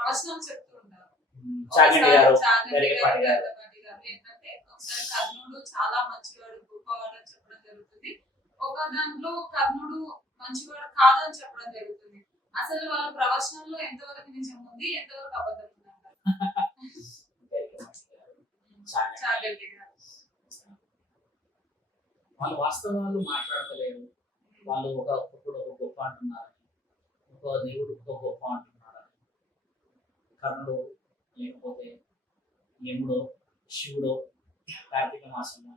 ప్రవచనాలు చెప్తూ ఉంటారు. ఏంటంటే ఒకసారి కర్ణుడు చాలా మంచివాడు గొప్పవాడు అని చెప్పడం జరుగుతుంది. ఒక దాంట్లో కర్ణుడు మంచివాడు కాదని చెప్పడం జరుగుతుంది. అసలు వాళ్ళ ప్రవచనంలో ఎంతవరకు నిజం ఉంది ఎంతవరకు అబద్ధం ఉంది వాళ్ళు వాస్తవాలు మాట్లాడతలేరు. వాళ్ళు ఒక ఒకప్పుడు ఒక గొప్ప అంటున్నారు. ఒక దేవుడు ఒక గొప్ప అంటున్నారు. కర్ణుడు లేకపోతే యముడో శివుడో కార్తీక మాసంలో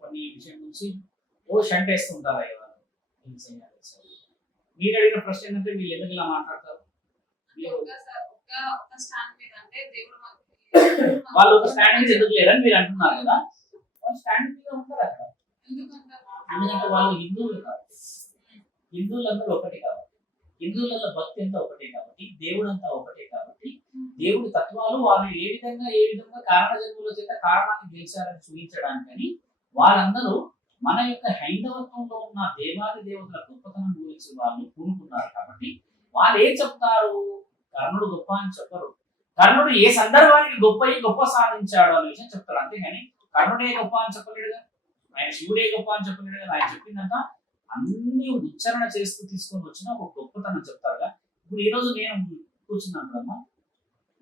కొన్ని విషయం నుంచి ఓ షంట్ వేస్తుంటారు అయ్యే వాళ్ళు. మీరు అడిగిన ప్రశ్న ఏంటంటే వీళ్ళు ఎందుకు ఇలా మాట్లాడతారు? వాళ్ళు ఒక స్టాండ్ మీద ఎందుకు లేరని మీరు అంటున్నారు కదా. వాళ్ళు స్టాండ్ మీద ఉంటారు అక్కడ? ఎందుకంటారు ఎందుకంటే వాళ్ళు హిందువులు కాదు. హిందువులందరూ ఒకటి కాబట్టి హిందువులలో భక్తి అంతా ఒకటే కాబట్టి దేవుడు అంతా ఒకటే కాబట్టి దేవుడి తత్వాలు వాళ్ళు ఏ విధంగా ఏ విధంగా కారణ జన్ముల చేత కారణాన్ని గెలిచారని చూపించడానికని వాళ్ళందరూ మన యొక్క హైందవత్వంలో ఉన్న దేవాది దేవతల గొప్పతనం గురించి వాళ్ళు పూనుకున్నారు కాబట్టి వాళ్ళు ఏం చెప్తారు? కర్ణుడు గొప్ప అని చెప్పరు. కర్ణుడు ఏ సందర్భానికి గొప్ప గొప్ప సాధించాడు అనే విషయం చెప్తారు. అంతేగాని కర్ణుడే గొప్ప అని చెప్పలేడుగా. ఆయన శివుడే గొప్ప అని చెప్పలేడు కదా ఆయన చెప్పిందంతా అన్ని ఉచ్చారణ చేస్తూ తీసుకొని వచ్చిన ఒక గొప్పతనం చెప్తారుగా. ఇప్పుడు ఈ రోజు నేను కూర్చున్నాను బ్రహ్మ.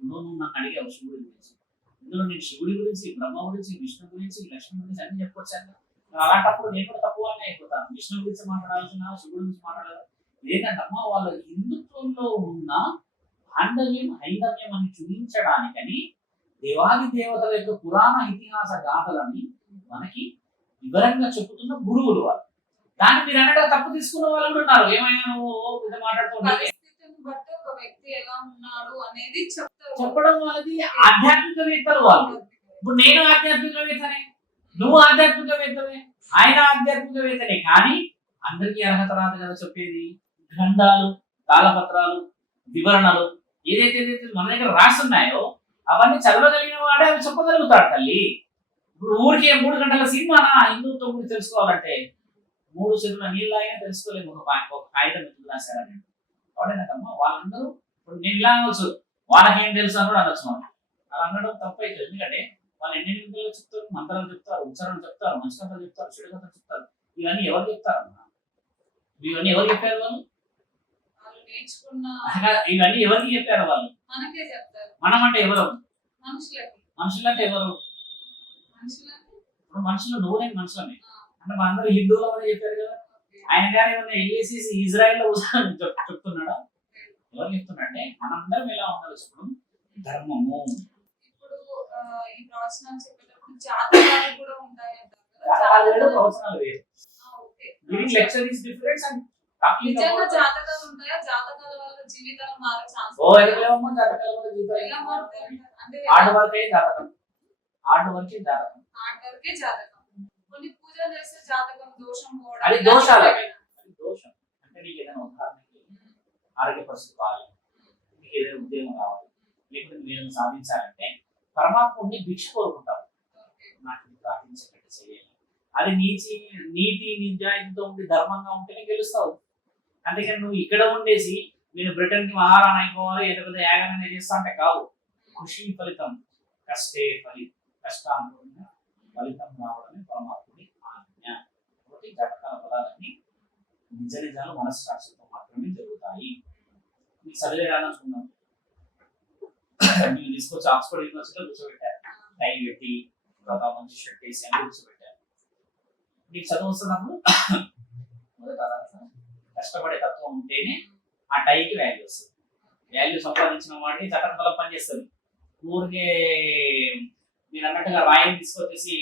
నువ్వు నువ్వు నన్ను అడిగావు శివుడి గురించి ఇందులో నేను శివుడి గురించి బ్రహ్మ గురించి విష్ణు గురించి లక్ష్మి గురించి అన్ని చెప్పొచ్చాను అలాంటప్పుడు నేను కూడా తక్కువ అయిపోతాను విష్ణు గురించి మాట్లాడాల్సిన శివుడి గురించి మాట్లాడాలి? లేదంటమ్మా వాళ్ళ హిందుత్వంలో ఉన్న పాండవ్యం హైందవ్యం అని చూపించడానికని దేవాది దేవతల యొక్క పురాణ ఇతిహాస గాథలని మనకి వివరంగా చెప్పుతున్న గురువులు వారు దాన్ని మీరు అనగా తప్పు తీసుకున్న వాళ్ళు కూడా ఉన్నారు ఏమైనా నువ్వు అనేది చెప్తారు. చెప్పడం వాళ్ళది ఆధ్యాత్మికవేత్తలు వాళ్ళు. ఇప్పుడు నేను ఆధ్యాత్మికవేత్తనే నువ్వు ఆధ్యాత్మికవేత్తనే ఆయన ఆధ్యాత్మికవేత్తనే. కానీ అందరికీ అర్హత రాదు కదా చెప్పేది. గ్రంథాలు తాళపత్రాలు వివరణలు ఏదైతే ఏదైతే మన దగ్గర రాస్తున్నాయో అవన్నీ చదవగలిగిన వాడే అవి చెప్పగలుగుతాడు తల్లి. ఇప్పుడు ఊరికే మూడు గంటల సినిమానా హిందుత్వం గురించి తెలుసుకోవాలంటే మూడు చెరువుల నీళ్ళు అయినా తెలుసుకోలేము. ఒక ఒక కాగితం ఎందుకు రాశారని ఎవడైనాకమ్మా వాళ్ళందరూ ఇప్పుడు నేను ఇలా అనవచ్చు వాళ్ళకేం తెలుసు అని కూడా అనొచ్చు మనం. అలా అనడం తప్పైతే ఎందుకంటే వాళ్ళు ఎన్ని నిమిషాలు చెప్తారు మంత్రాలు చెప్తారు ఉచ్చారణ చెప్తారు మంచి కథలు చెప్తారు చెడు కథలు చెప్తారు. ఇవన్నీ ఎవరు చెప్తారు? ఇవన్నీ ఎవరు చెప్పారు వాళ్ళు? ఇవన్నీ ఎవరికి చెప్పారు వాళ్ళు? మనకే చెప్తారు. మనం అంటే ఎవరు? మనుషులు అంటే ఎవరు? ఇప్పుడు మనుషులు నువ్వునే మనుషులమే. ఆ, అంటే మనందరూ హిందువులు అని చెప్పారు కదా. ఆయన గారు ఏమన్నా వెళ్ళేసి ఇజ్రాయెల్లో చెప్- చెప్తున్నాడా? ఎవరు చెప్తున్నాడంటే మనందరం ఎలా ఉండాలి చెప్పడం ధర్మము. ఇప్పుడు ఆ, ఈ ప్రవచనాలు వేరు. లెక్చర్ ఈస్ డిఫరెంట్ అండ్ నిజంగా జాతకాలు ఉంటాయా? జాతకాల వల్ల జీవితాలు మారే ఛాన్స్ ఓ ఎదుగులేమో జాతకాలు కూడా జీవితాలు ఎలా మారుతాయి? అంటే హార్డ్ వర్కే జాతకం. హార్డ్ వర్కే జాతకం. వర్కే జాతకం. కొన్ని పూజలు చేస్తే జాతకం దోషం పోవడం అది దోషాలు. దోషం. అంటే నీకు ఏదైనా ఉదాహరణకి ఆరోగ్య పరిస్థితి కావాలి నీకు ఏదైనా ఉద్యోగం కావాలి లేకపోతే ఏదైనా సాధించాలంటే పరమాత్ముడిని భిక్ష కోరుకుంటావు ఓకే. నాకు ఇది ప్రార్థించేటట్టు చేయాలి. అది నీతి నీతి నిజాయితీతో ఉండి ధర్మంగా ఉంటేనే గెలుస్తావు. అందుకని నువ్వు ఇక్కడ ఉండేసి నేను బ్రిటన్కి మహారాణి అయిపోవాలి ఏదో పెద్ద యాగమైనా చేస్తా అంటే కావు. కృషి ఫలితం. కష్టే ఫలి కష్టానుభవంగా ఫలితం రావడమే నిజ నిజాలు మనస్సాక్షితో మాత్రమే జరుగుతాయి. మీకు చదివే మీరు నేను తీసుకొచ్చి ఆక్స్ఫర్డ్ యూనివర్సిటీలో కూర్చోబెట్టారు. టై పెట్టి తర్వాత మంచి షర్ట్ వేసి అని కూర్చోబెట్టారు. మీకు చదువు వస్తున్నప్పుడు మొదట కష్టపడే తత్వం ఉంటేనే ఆ టైకి వాల్యూ వస్తుంది. వాల్యూ సంపాదించిన వాడిని చట్టం బలం పనిచేస్తుంది. ఊరికే మీరు అన్నట్టుగా రాయిని తీసుకొచ్చేసి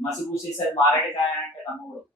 మసి పూసేసి అది మారేడుకాయ అంటే నమ్మకూడదు.